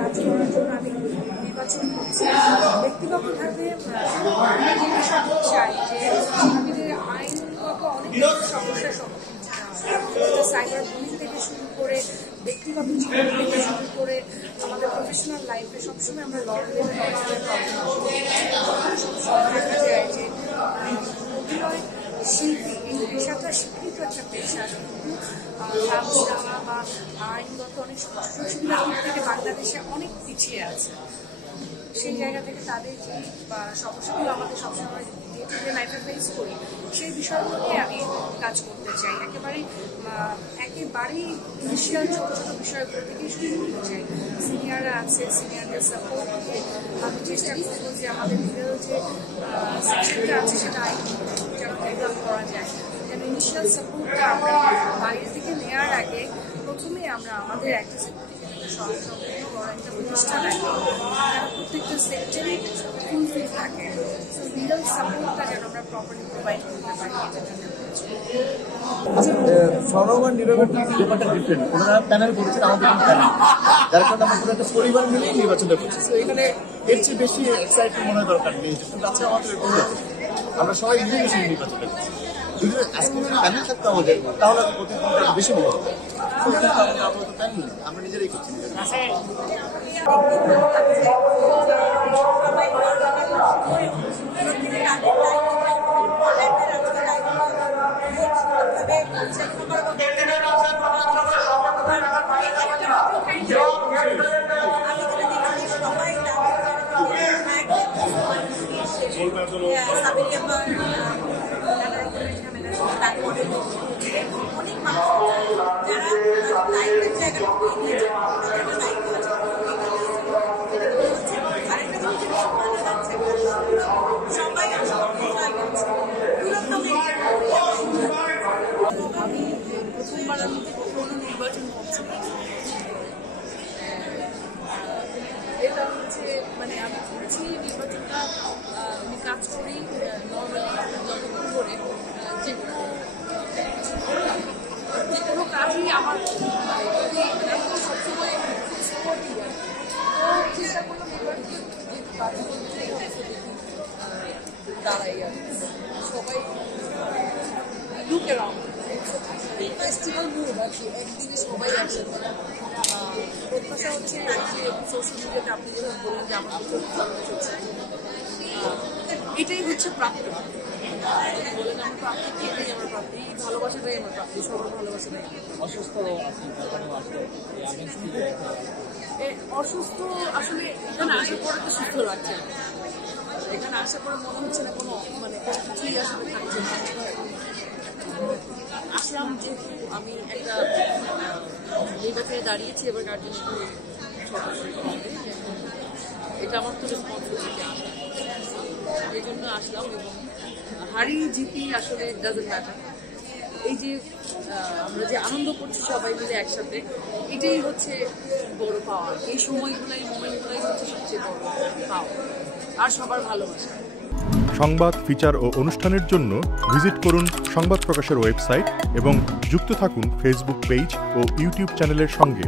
কাজ করার জন্য আমি নির্বাচন করছি। ব্যক্তিগতভাবে চাই যে শিল্পীদের আইনগত অনেক সমস্যার সম্মুখীন সাইবার বুলিং থেকে শুরু করে ব্যক্তিগত জীবন থেকে শুরু করে আমাদের প্রফেশনাল লাইফে সবসময় আমরা লড়াইয়ের দেখা যায় যে অভিনয় শিল্পী এই পেশাটা স্বীকৃত একটা পেশা, কিন্তু ব্যবসা বা আইনগত অনেক সুযোগ সুবিধা থেকে বাংলাদেশে অনেক পিছিয়ে আছে। সেই জায়গা থেকে তাদের যে সমস্যাগুলো আমাদের সবসময় ডে টু ডে লাইফে ফেস করি সেই বিষয়গুলো নিয়ে আমি কাজ করতে চাই। একেবারেই ইনিশিয়াল ছোটো ছোটো বিষয়গুলো থেকেই শুরু করতে চাই। সিনিয়ররা আছে, সিনিয়রদের সাপোর্ট দিয়ে আমি চেষ্টা করবো যে আমাদের লিগাল যে সেকশনটা আছে সেটা আইন যেন ডেভেলপ করা যায়, যেন ইনিশিয়াল সাপোর্টটা আমরা বাইরে থেকে নেওয়ার আগে প্রথমে আমরা আমাদের একটা সম্পূর্ণ বড় একটা প্রতিষ্ঠান আছে, প্রত্যেকটা সেক্টরে ফুলফিল থাকে। লিগাল সাপোর্টটা যেন আমরা প্রপারলি প্রোভাইড করতে পারি। স্বর্ণমান নীরবের ব্যাপারটা ডিফারেন্ট, ওনারা প্যানেল করেছেন, আমাদের প্যানেল, যার কারণে আমরা পুরো একটা পরিবার মিলেই নির্বাচনটা করছি। তো এখানে এর চেয়ে বেশি এক্সাইটমেন্ট মনে দরকার নেই, কিন্তু আজকে আমাদের আমরা সবাই মিলে মিশে নির্বাচনটা করছি। যদি আজকে প্যানেল থাকতো আমাদের, তাহলে প্রতিদিনটা বেশি মনে হতো। আমরা নিজেরাই করছি। অনেক মানুষ যারা লাইফের জায়গাটা সবাই আমি প্রথমবার আমি কোনো নির্বাচন করছি। এটা হচ্ছে আমি করছি নির্বাচনটা, আমি কাজ করি নর্মালি করে যে কোনো কাজই আমার সবসময় সাপোর্টই আছে। তো চেষ্টা করলাম দাঁড়াই আর সবাই লুক অ্যারাউন্ড ফেস্টিভ্যাল মুড আছে, একদিনে সবাই একসাথে। প্রত্যাশা হচ্ছে যে সোশ্যাল মিডিয়াতে আপনি যেভাবে বললেন যে আমার হচ্ছে এটাই হচ্ছে প্রাপ্য। বলেন আমার প্রাপ্তি, এটাই আমার প্রাপ্তি, এই ভালোবাসাটাই আমার প্রাপ্তি, সবার ভালোবাসাটাই। অসুস্থ আসলে এখানে আসার পরে তো সুস্থ লাগছে, এখানে আসার পরে মনে হচ্ছে না কোনো কোনো কিছুই আসলে থাকছে না। আসলাম যেহেতু আমি একটা নির্বাচনে দাঁড়িয়েছি, এবার গার্জেন এটা আমার তো রেসপন্সিবিলিটি আসা, এই জন্য আসলাম। এবং হারি জিতি আসলে ডাজন্ট ম্যাটার, এই যে আমরা যে আনন্দ করছি সবাই মিলে একসাথে, এটাই হচ্ছে বড় পাওয়া। এই সময়গুলাই মোমেন্টগুলাই হচ্ছে সবচেয়ে বড় পাওয়া, আর সবার ভালোবাসা। সংবাদ, ফিচার ও অনুষ্ঠানের জন্য ভিজিট করুন সংবাদ প্রকাশের ওয়েবসাইট এবং যুক্ত থাকুন ফেসবুক পেজ ও ইউটিউব চ্যানেলের সঙ্গে।